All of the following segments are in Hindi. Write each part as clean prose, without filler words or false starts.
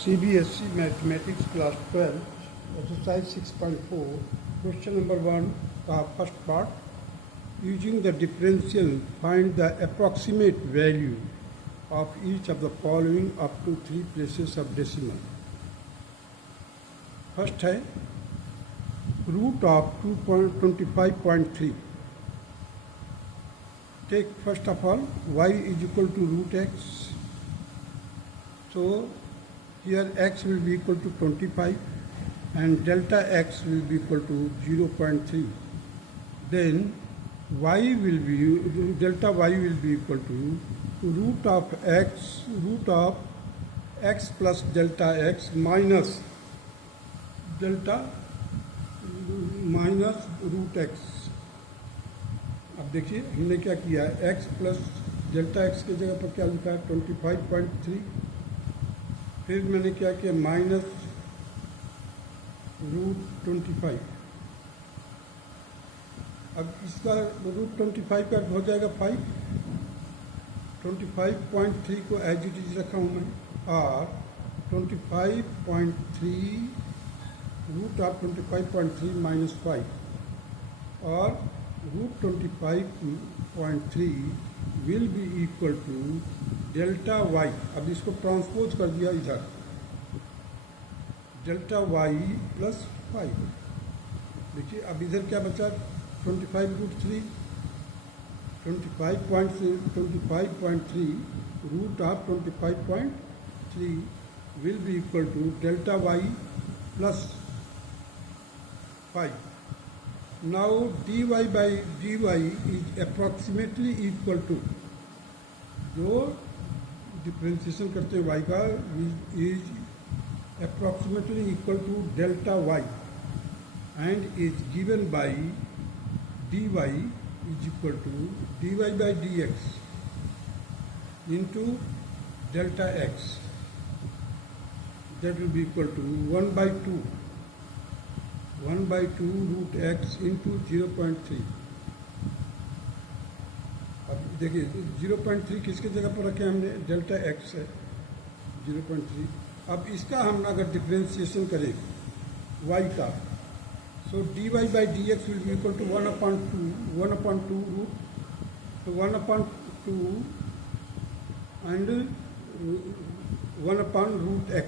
CBSE Mathematics Class 12, Exercise 6.4, Question number 1, first part. Using the differential, find the approximate value of each of the following up to 3 places of decimal. First है root of 225.3. Take first of all y is equal to root x. So here x will be equal to 25 and delta x will be equal to 0.3. Then y will be, delta y will be equal to root of x plus delta x minus root x. अब देखिए हमने क्या किया है, x प्लस डेल्टा x की जगह पर क्या लिखा है 25.3. फिर मैंने क्या किया माइनस रूट 25. अब इसका रूट 25 का हो जाएगा 5. 25.3 को एज इट इज रखा हूँ मैं और 25.3 रूट ऑफ 25.3 माइनस 5 और root 25.3 will be equal to delta y. अब इसको ट्रांसपोज कर दिया इधर, डेल्टा वाई प्लस 5. देखिए अब इधर क्या बचा 25 root 3. 25.3 root of 25.3 will be equal to delta y plus 5. Now dy by dy is approximately equal to, जो डिफ्रेंसिएशन करते हैं y का is approximately equal to delta y and is given by dy is equal to dy by dx into delta x, that will be equal to 1 by 2 root x into 0.3. अब देखिए 0.3 किसके जगह पर रखे हमने, डेल्टा x है 0.3. अब इसका हम अगर डिफ्रेंसिएशन करें y का, so dy by dx will be equal to 1/2 root, तो 1/2 एंड 1/रूट x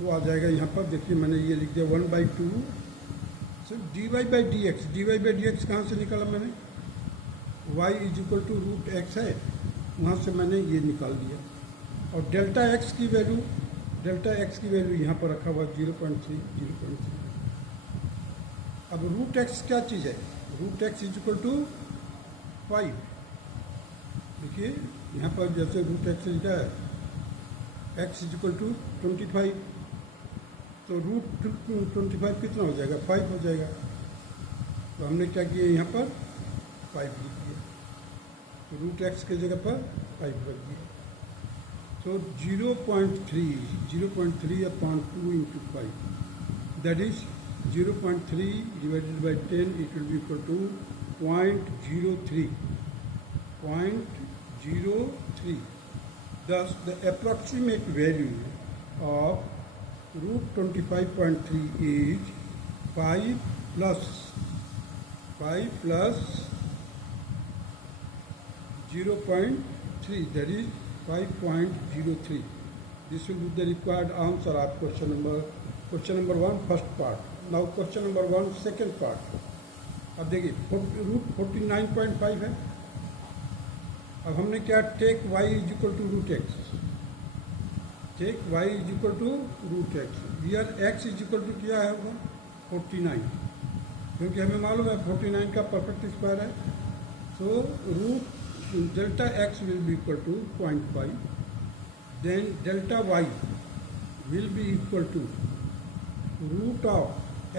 वो आ जाएगा यहाँ पर. देखिए मैंने ये लिख दिया 1/2. सो dy by dx कहाँ से निकाला मैंने, y is equal to root x है, वहाँ से मैंने ये निकाल दिया. और डेल्टा x की वैल्यू यहाँ पर रखा हुआ 0.3. अब रूट x क्या चीज़ है, root x is equal to 5. देखिए यहाँ पर जैसे रूट x लिखा है x इज इक्वल टू 25, तो रूट 25 कितना हो जाएगा 5 हो जाएगा. तो हमने क्या किया यहाँ पर 5 लिख दिया, तो रूट x के जगह पर 5 रख दिया. तो 0.3 upon 2 into 5, that is 0.3 divided by 10, it will be equal to 0.03. Thus, the approximate value of root 25.3 is 5 plus 0.3, that is 5.03. This will be the required answer of question number 1 first part. Now question number 1 second part. अब देखिए रूट 49.5 है. अब हमने क्या take y is equal to root x, here x is equal to क्या है वो 49, क्योंकि हमें मालूम है 49 का परफेक्ट स्क्वायर है. So root delta x will be equal to 0.5. Then delta y will be equal to root of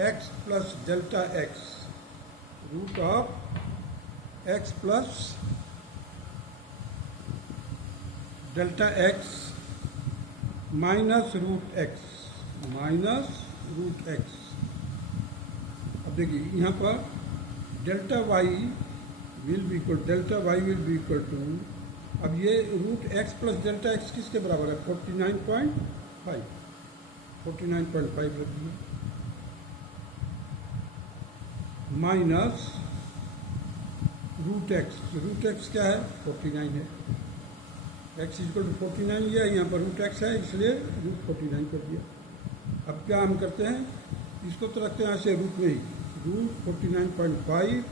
x plus delta x, root of x plus delta x minus root x. अब देखिए यहाँ पर delta y will be equal to, अब ये root x plus delta x किसके बराबर है 49.5. 5, 49.5 रख दिए, माइनस रूट एक्स क्या है 49 है, x इक्वल टू 49 लिया, यहाँ पर रूट एक्स है इसलिए रूट 49 कर दिया। अब क्या हम करते हैं, इसको तो रखते हैं ऐसे रूट में ही, रूट 49.5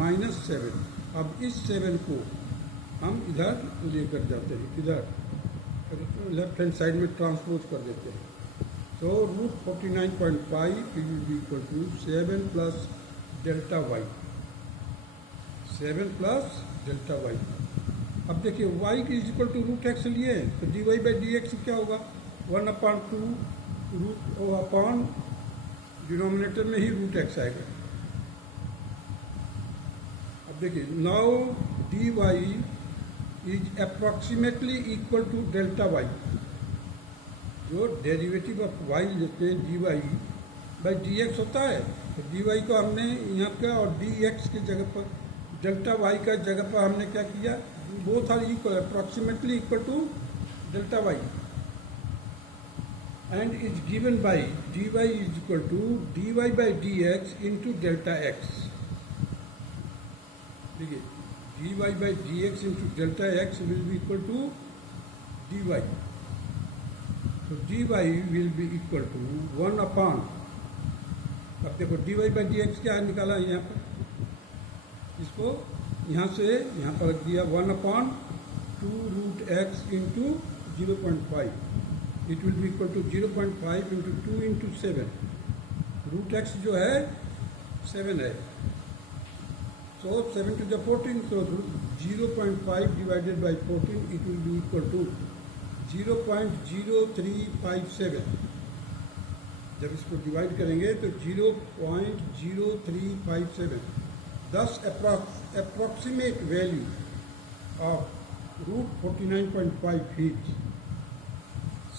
माइनस 7। अब इस 7 को हम इधर लेकर जाते हैं, इधर लेफ्ट हैंड साइड में ट्रांसपोज कर देते हैं। तो root 49.5 will be equal to 7 plus delta y, 7 plus delta y. अब देखिए y की is equal to root x लिए तो dy बाई डी एक्स क्या होगा 1/2 रूट अपॉन डिनोमिनेटर में ही रूट एक्स आएगा। अब देखिए now dy is approximately equal to delta y, जो डेरिवेटिव ऑफ y लेते हैं dy बाई डी एक्स होता है, तो dy को हमने यहाँ का और dx की जगह पर डेल्टा वाई का जगह पर हमने क्या किया, both are equal, approximately equal to delta y, and is given by dy is equal to dy by d x into delta x. देखिए dy by d x into delta x will be equal to dy, तो dy will be equal to 1/, अब देखो dy बाई डी एक्स क्या है निकाला है यहाँ पर, इसको यहाँ से यहाँ पर रख दिया 1/2 root x into 0.5, it will be equal to 0.5 into 2 into 7, root x जो है 7 है, so 7 to the 14, so 0.5 divided by 14 it will be equal to 0.0357। जब इसको डिवाइड करेंगे तो 0.0357, thus approximate value of root 49.5 is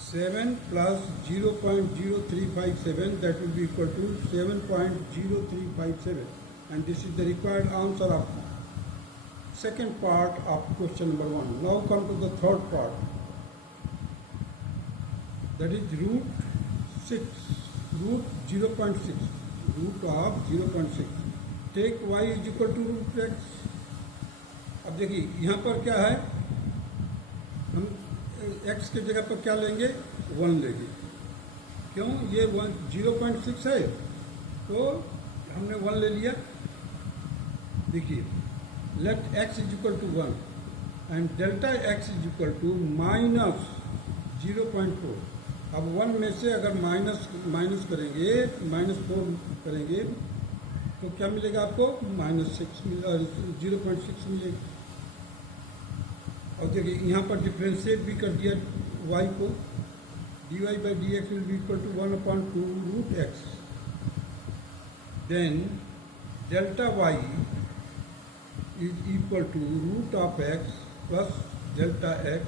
7 plus 0.0357, that will be equal to 7.0357, and this is the required answer of second part of question number 1. Now come to the third part, that is root 0.6, root of 0.6, take y is equal to root x। अब देखिए यहाँ पर क्या है, हम x के जगह पर क्या लेंगे 1 लेंगे, क्यों, ये 0.6 है तो हमने 1 ले लिया। देखिए let x is equal to 1 and delta x is equal to minus 0.4। अब 1 में से अगर माइनस करेंगे, -4 करेंगे तो क्या मिलेगा आपको, -6 0.6 मिलेगा। और देखिए यहाँ पर डिफ्रेंशिएट भी कर दिया y को, dy by d x will be equal to 1/2 root x, then delta y is equal to root of x plus delta x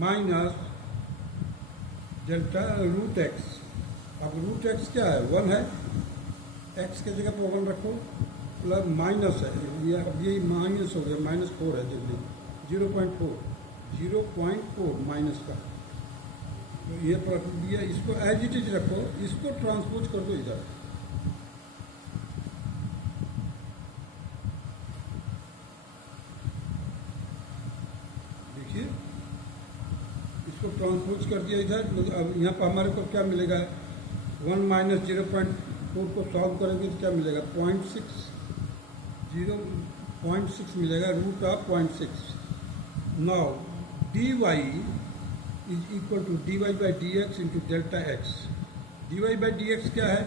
minus delta root x. अब रूट एक्स क्या है 1 है, x के जगह पर 1 रखो, प्लस माइनस है, ये अब ये माइनस हो गया, -4 है, देख लीजिए 0.4 माइनस का, तो ये पर रख दिया, इसको एज इट इज रखो, इसको ट्रांसपोज कर दो इधर, देखिए इसको ट्रांसपोज कर दिया इधर। अब यहाँ पर हमारे को क्या मिलेगा, 1 माइनस 0.4 को सॉल्व करेंगे तो क्या मिलेगा, 0.6 मिलेगा, root of 0.6। Now dy is equal to dy by d x into delta x. dy by d x क्या है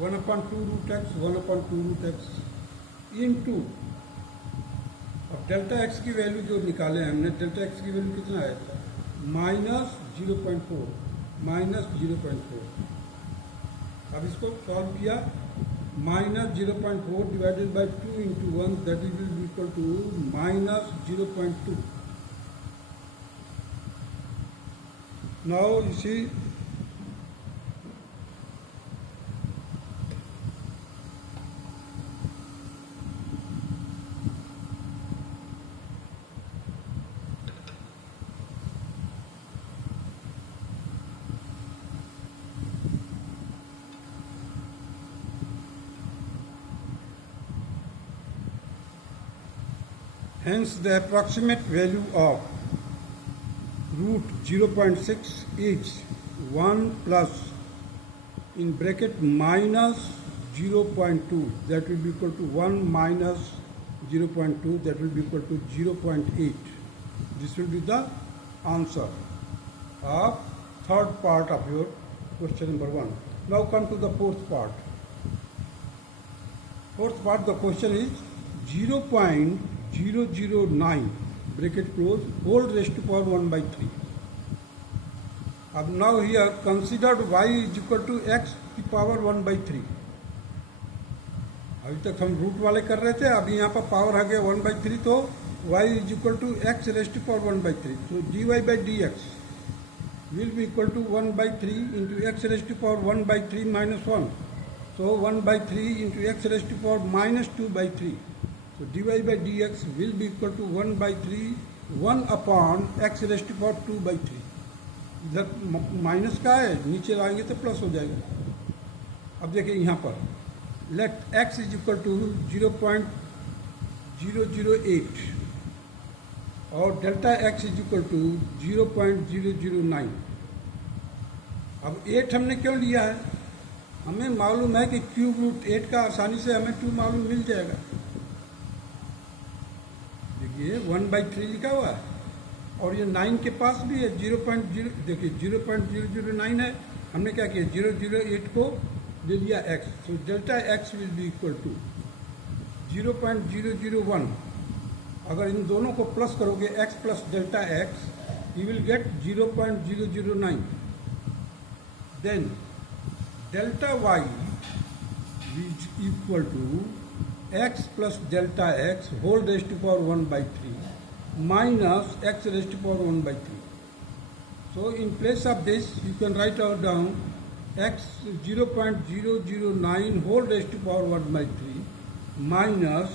1/2 root x, 1/2 root x into, अब डेल्टा एक्स की वैल्यू जो निकाले हैं हमने, डेल्टा एक्स की वैल्यू कितना आया था, -0.4, -0.4। अब इसको सॉल्व किया, -0.4 divided by 2 into 1, that is will be equal to -0.2। Now इसी Hence, the approximate value of root 0.6 is 1 plus in bracket minus 0.2, that will be equal to 1 minus 0.2, that will be equal to 0.8. This will be the answer of third part of your question number 1. Now come to the fourth part. Fourth part, the question is 0.009 bracket close whole raised to power 1 by 3. अब now here considered y is equal to x की पावर 1 by 3. अभी तक हम रूट वाले कर रहे थे, अभी यहाँ पर पावर आ गया 1 by 3, तो y is equal to x raised to power 1 by 3. So dy by dx will be equal to 1 by 3 into x raised to power 1 by 3 minus 1. So 1 by 3 into x raised to power minus 2 by 3. So dy by dx will be equal to 1 by 3, 1 upon x raised to power 2 by 3. इधर माइनस का है, नीचे लाएंगे तो प्लस हो जाएगा. अब देखिए यहाँ पर let x is equal to 0.008 और delta x is equal to 0.009. अब 8 हमने क्यों लिया है? हमें मालूम है कि क्यूब रूट 8 का आसानी से हमें 2 मालूम मिल जाएगा. देखिए 1 by 3 लिखा हुआ है और ये 9 के पास भी है. 0.0 देखिए 0.009 है. हमने क्या किया, 008 को ले लिया x. So delta x will be equal to 0.001. अगर इन दोनों को प्लस करोगे x plus delta x, you will get 0.009. Then delta y is equal to x plus delta x whole raised to power 1 by 3 minus x raised to power 1 by 3. So in place of this you can write out down x 0.009 whole raised to power 1 by 3 minus,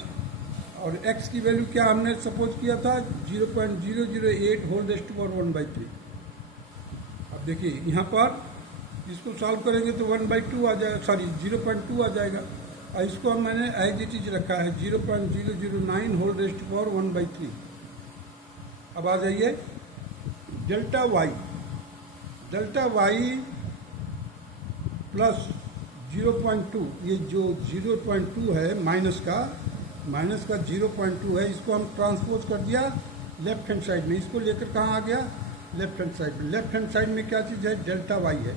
और x की वैल्यू क्या हमने सपोज किया था 0.008 whole raised to power 1 by 3. अब देखिए यहाँ पर इसको सॉल्व करेंगे तो 1 by 2 आ जाएगा, सॉरी 0.2 आ जाएगा. और इसको मैंने एज इट इज रखा है 0.009 whole raised to power 1 by 3. अब आ जाइए डेल्टा y प्लस 0.2, ये जो 0.2 है माइनस का 0.2 है, इसको हम ट्रांसपोज कर दिया लेफ्ट हैंड साइड में. इसको लेकर कहाँ आ गया, लेफ्ट हैंड साइड में. लेफ्ट हैंड साइड में क्या चीज़ है, डेल्टा y है.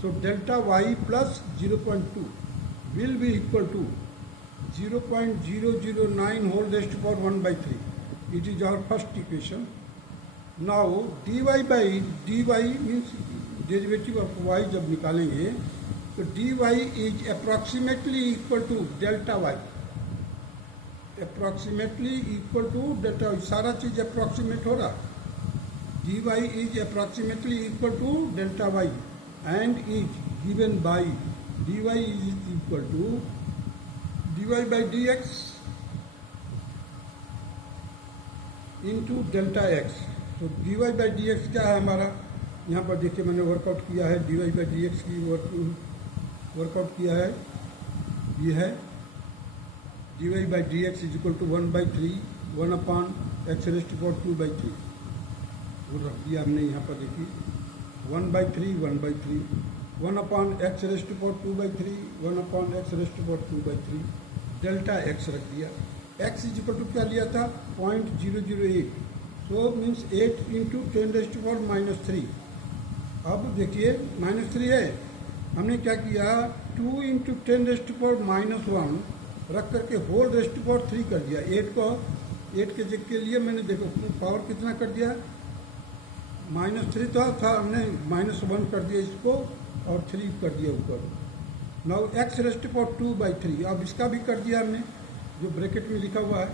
So delta y plus 0.2 will be equal to 0.009 whole raised to power 1 by 3. It is our first equation. Now dy by dy means derivative of y जब निकालेंगे तो dy is approximately equal to delta y. Approximately equal to delta y. सारा चीज approximate हो रहा. dy is approximately equal to delta y and is given by dy is equal to dy by dx into delta x. तो dy by dx क्या है हमारा, यहाँ पर देखिए मैंने वर्कआउट किया है dy by dx की वर्कआउट किया है. ये है dy by dx is equal to 1 by 3 1 upon x raised to power 2 by 3. वो रख दिया हमने यहाँ पर, देखिए 1 by 3 1 by 3 1 upon x raised to power 2 by 3 1 upon x raised to power 2 by 3 delta x रख दिया. x इज इक्वल टू क्या लिया था 0.008. So means 8 into 10 raised to power minus 3. अब देखिए माइनस 3 है, हमने क्या किया 2 into 10 raised to power minus 1 रख करके होल रेस्ट टू पावर 3 कर दिया. 8 के जगह के लिए मैंने देखो पावर कितना कर दिया, -3 था हमने -1 कर दिया इसको और 3 कर दिया ऊपर. Now x raised to power 2 by 3. अब इसका भी कर दिया हमने जो ब्रैकेट में लिखा हुआ है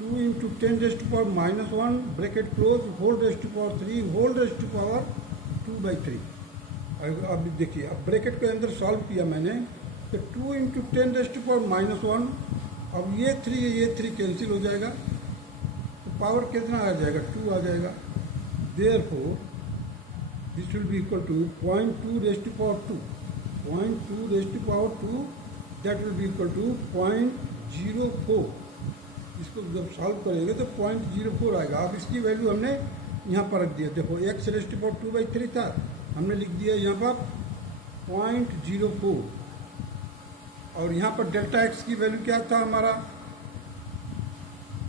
2 into 10 raised to power -1 bracket close whole raised to power 3 whole raised to power 2 by 3. अब देखिए अब ब्रैकेट के अंदर सॉल्व किया मैंने तो 2 इंटू 10 रेस्ट टू पावर -1. अब ये 3 कैंसिल हो जाएगा तो पावर कितना आ जाएगा 2 आ जाएगा. Therefore, this will be equal to 0.2 raised to power 2. 0.2 raised to power 2, that will be equal to 0.04 इसको जब सॉल्व करेंगे तो 0.04 आएगा। अब इसकी वैल्यू हमने यहाँ पर रख दिया, देखो x रेस्ट पावर 2/3 था, हमने लिख दिया यहाँ पर 0.04, और यहाँ पर डेल्टा x की वैल्यू क्या था हमारा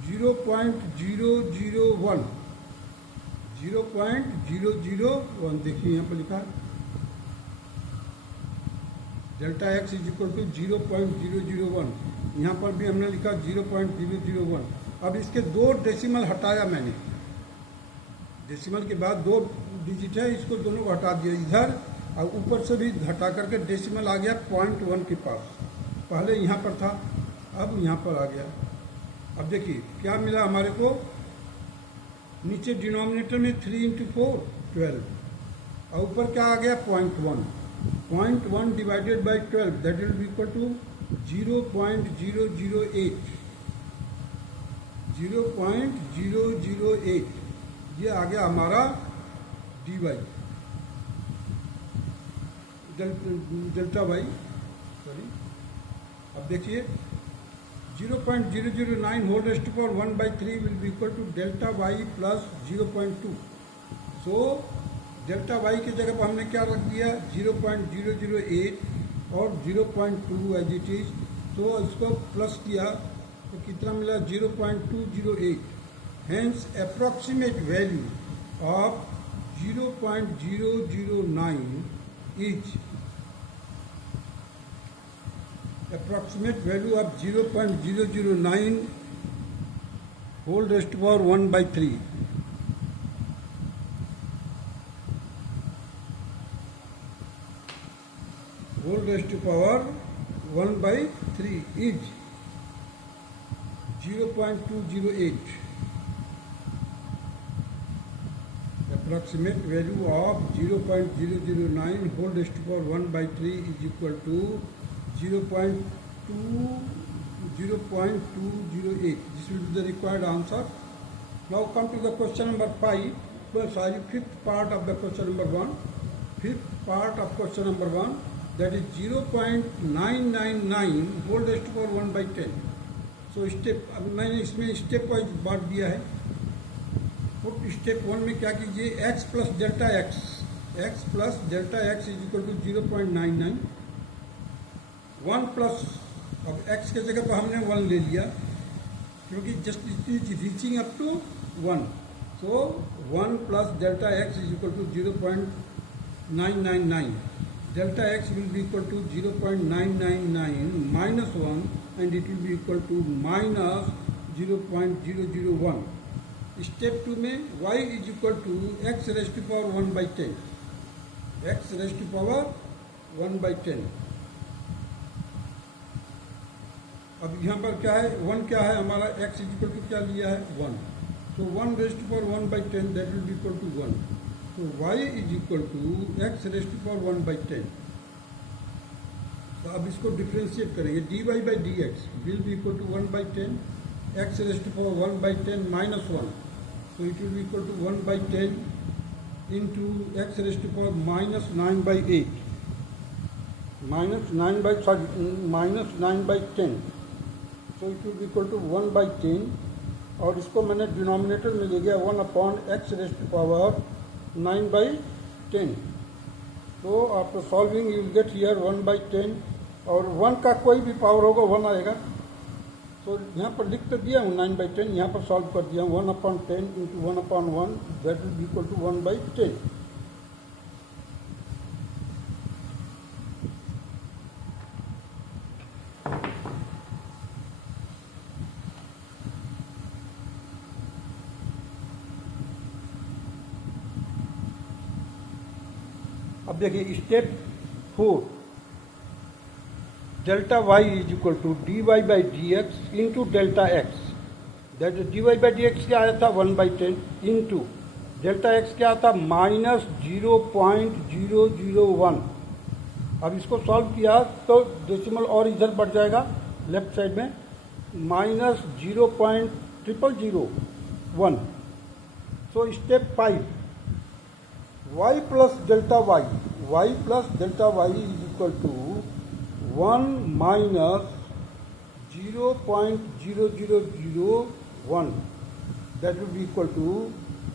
0.001, 0.001, देखिए यहाँ पर लिखा है delta x is equal to 0.001, यहाँ पर भी हमने लिखा 0.001। अब इसके 2 डेसिमल हटाया मैंने, डेसिमल के बाद 2 डिजिट है, इसको दोनों को हटा दिया इधर, और ऊपर से भी हटा करके डेसिमल आ गया 0.1 के पास, पहले यहाँ पर था अब यहाँ पर आ गया। अब देखिए क्या मिला हमारे को, नीचे डिनोमिनेटर में 3 × 4 12, और ऊपर क्या आ गया 0.1, 0.1 divided by 12 that will be equal to 0.008, 0.008, ये आ गया हमारा dy डेल्टा वाई, सॉरी। अब देखिए 0.009 whole raised to power 1/3 will be equal to delta y plus 0.2। So delta y की जगह पर हमने क्या रख दिया 0.008 और 0.2 एज इट इज, तो इसको प्लस किया तो कितना मिला 0.208। Hence approximate value of 0.009 is approximate value of 0.009 whole raised to power 1/3 whole raised to power 1/3 is 0.208. Approximate value of 0.009 whole raised to power 1/3 is equal to 0.208. This will be the required answer. Now come to the question number 5. Sorry, fifth part of the question number 1. Fifth part of question number 1, that is 0.999 whole raised to power 1/10. So step, अब मैंने इसमें स्टेप वाइज बांट दिया है। पुट स्टेप 1 में क्या कीजिए x plus delta x is equal to 0.99, 1 plus, अब x के जगह पर हमने 1 ले लिया क्योंकि just it is reaching up to 1, so 1 plus delta x is equal to 0.999, delta x will be equal to 0.999 minus 1 and it will be equal to minus 0.001. Step 2 में y is equal to x raised to power 1/10, x raised to power 1/10। अब यहाँ पर क्या है 1 क्या है हमारा x इज इक्वल टू क्या लिया है 1, so 1 raised to power 1/10 that will be equal to 1, so y is equal to x raised to power 1/10। तो अब इसको डिफ्रेंशिएट करेंगे, dy by dx will be equal to 1/10, x raised to power 1/10 minus 1, so it will be equal to 1/10 into x raised to power minus 9/8, minus 9/10, so it will be equal to 1/10, और इसको मैंने डिनोमिनेटर में ले गया 1/x raised to power 9/10। तो after solving you will get here 1/10, और 1 का कोई भी पावर होगा 1 आएगा, तो यहाँ पर लिख कर दिया हूँ 9/10, यहाँ पर सॉल्व कर दिया हूँ 1/10 into 1/1 that will be equal to 1/10। अब देखिए step 4, delta y is equal to dy by dx into delta x, that dy by dx क्या आया था 1/10 इंटू डेल्टा x क्या आता माइनस 0.001। अब इसको सॉल्व किया तो डेसिमल और इधर बढ़ जाएगा लेफ्ट साइड में, minus 0.0001। So step 5, y plus delta y is equal to 1 minus 0.0001, that will be equal to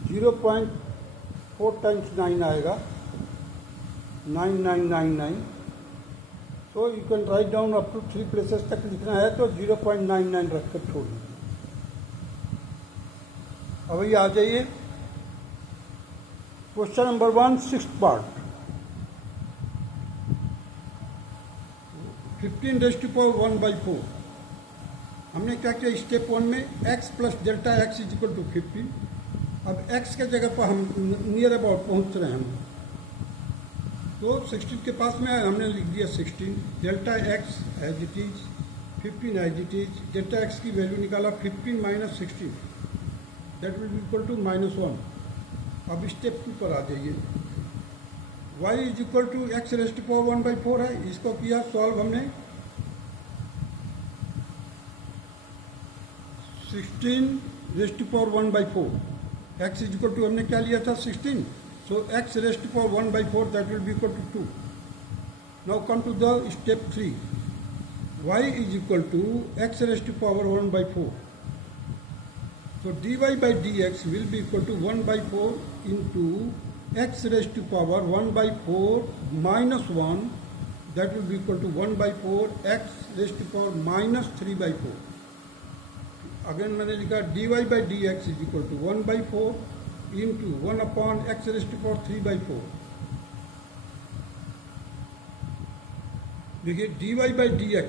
0.4 times 9 आएगा 9999. So you can write down up to 3 places तक लिखना है तो 0.99 रख कर छोड़ दीजिए. अब ये आ जाइए question number 1, 6th part. 15 raise to power 1/4. हमने क्या किया स्टेप 1 में x plus delta x is equal to 15. अब x के जगह पर हम नियर अबाउट पहुंच रहे हैं हम, तो 16 के पास में हमने लिख दिया 16. Delta x as it is, 15 as it is. Delta x की वैल्यू निकाला 15 minus 16, that will be equal to -1. अब स्टेप 2 पर आ जाइए. y is equal to x raise to power 1/4 है, इसको किया सॉल्व हमने. 16 raise to power 1/4. x is equal to हमने क्या लिया था 16, so x raise to power 1/4 that will be equal to 2. Now come to the step 3. y is equal to x raise to power 1/4. So dy by dx will be equal to 1/4 into x raised to power 1/4 minus 1, that will be equal to 1/4 x raised to power minus 3/4. Again मैंने लिखा dy by dx is equal to 1/4 into 1 upon x raised to power 3/4. देखिए dy by dx,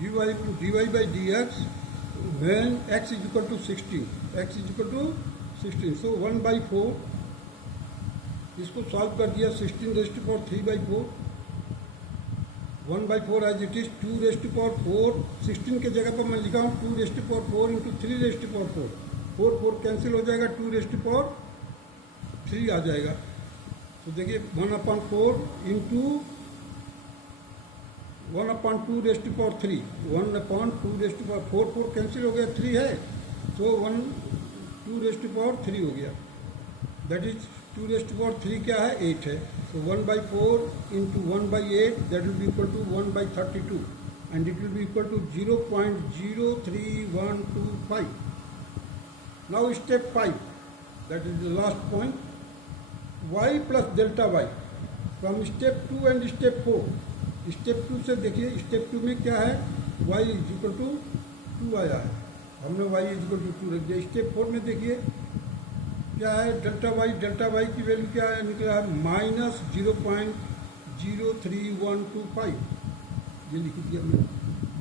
dy by dx when x is equal to 16, x is equal to 16, so 1/4. इसको सॉल्व कर दिया 16 raise to power 3/4. 1/4 as it is. 2 raise to power 4, 16 के जगह पर मैं लिखा हूँ 2 रेज़ टू पावर 4 इंटू 3 रेज़ टू पावर 4. 4 कैंसिल हो जाएगा, 2 रेज़ टू पावर 3 आ जाएगा. तो देखिए 1/4 into 1/2 raise to power 3, 1/2 raise to power 4 cancel हो गया, 3 है, तो 2 रेज़ टू पावर 3 हो गया. That is 2 raise to power 3 क्या है 8 है. So 1/4 into 1/8 that will be equal to 1/32 and it will be equal to 0.03125. Now step 5, that is the last point. y plus delta y from step 2 and step 4. Step 2 से देखिए, स्टेप 2 में क्या है y इज इक्वल टू 2 आया है, हमने y इज इक्वल टू 2 रख दिया. स्टेप 4 में देखिए क्या है डेल्टा y की वैल्यू क्या है निकला है -0.03125. ये लिख दिया मैंने.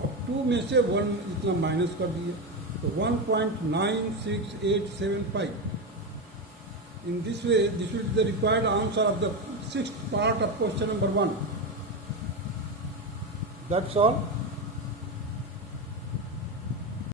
अब 2 में से 1 इतना माइनस कर दिए तो 1.96875. In this way, this will be the required answer of the 6th part of question number 1. That's all.